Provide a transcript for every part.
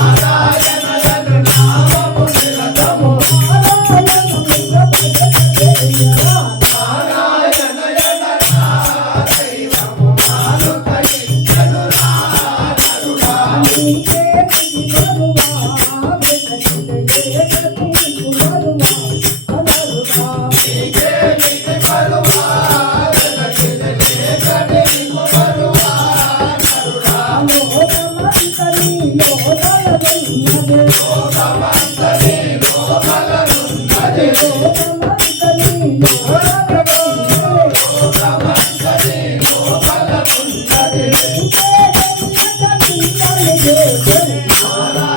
Maharaj. day.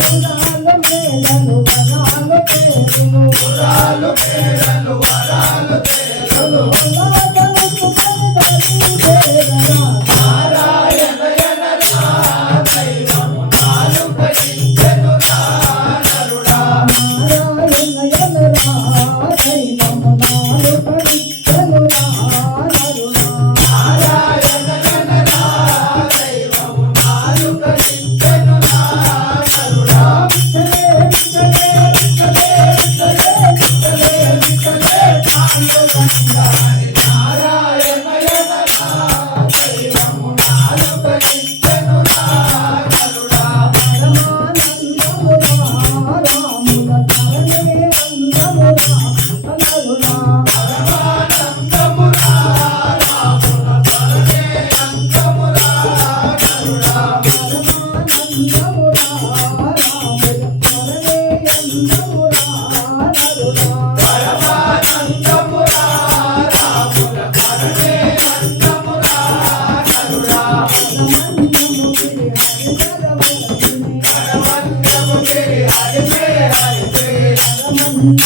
嗯。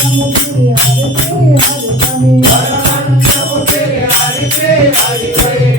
Hare Hare Hare Hare